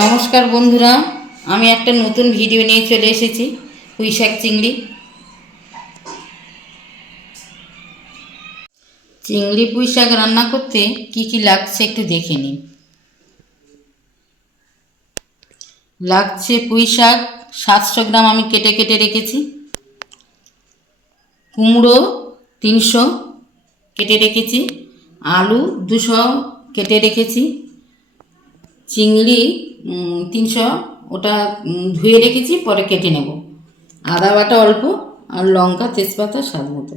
নমস্কার বন্ধুরা, আমি একটা নতুন ভিডিও নিয়ে চলে এসেছি। পুঁইশাক চিংড়ি পুঁইশাক রান্না করতে কি কি লাগছে একটু দেখে নিন। লাগছে পুঁইশাক 700 গ্রাম আমি কেটে কেটে রেখেছি, কুমড়ো 300 কেটে রেখেছি, আলু 200 কেটে রেখেছি, চিংড়ি 300 ওটা ধুয়ে রেখেছি, পরে কেটে নেব, আদা বাটা অল্প, আর লঙ্কা তেজপাতা স্বাদ মতো।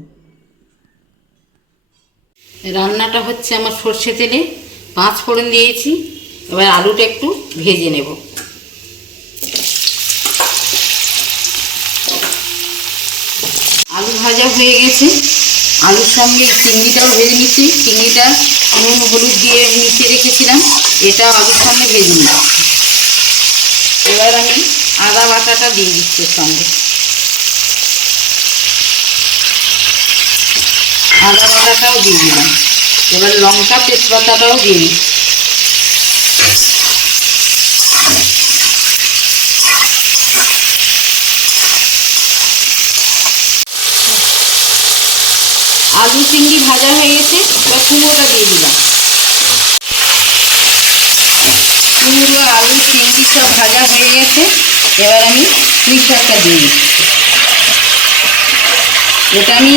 রান্নাটা হচ্ছে আমার সর্ষে তেলে 5 ফোড়ন দিয়েছি। এবার আলুটা একটু ভেজে নেব। আলু ভাজা হয়ে গেছে, আলুর সঙ্গে চিংড়িটাও ভেজে নিচ্ছি। চিংড়িটা নুন হলুদ দিয়ে মিশিয়ে রেখেছিলাম, এটা আলুর সঙ্গে ভেজে নিচ্ছি। এবার আমি আদা বাটাটা দিয়ে দিচ্ছি সঙ্গে, আদা বাটাটাও দিয়ে দিলাম। এবার লঙ্কা তেজপাতাটাও দিয়ে দিচ্ছি। আলু চিংড়ি ভাজা হয়ে গেছে, এবার কুমড়োটা দিয়ে দিলাম। কুমড়ো আলু চিংড়ি সব ভাজা হয়ে গেছে, এবার আমি পুঁই শাকটা দিয়ে দিচ্ছি। এটা আমি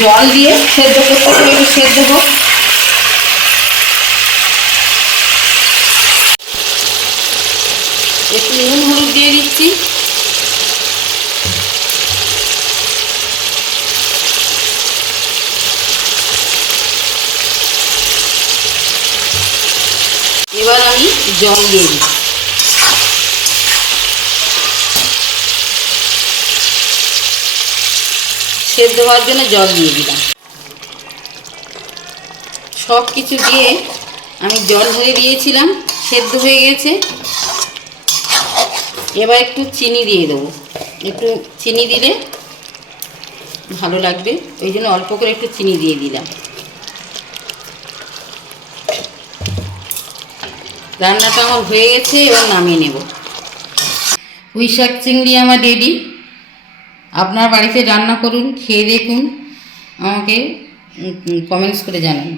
জল দিয়ে সেদ্ধ করতে হবে, একটু সেদ্ধ হোক। একটু নুন হলুদ দিয়ে দিচ্ছি। এবার আমি জল দিয়ে দিই। সেদ্ধ হওয়ার জন্য জল দিয়ে দিলাম। সব কিছু দিয়ে আমি জল ভরে দিয়েছিলাম, সেদ্ধ হয়ে গেছে। এবার একটু চিনি দিয়ে দেবো, একটু চিনি দিলে ভালো লাগবে, ওই জন্য অল্প করে একটু চিনি দিয়ে দিলাম। রান্নাটা আমার হয়ে গেছে, এবার নামিয়ে নেব। পুঁইশাক চিংড়ি আমার রেডি। আপনার বাড়িতে রান্না করুন, খেয়ে দেখুন, আমাকে কমেন্টস করে জানান।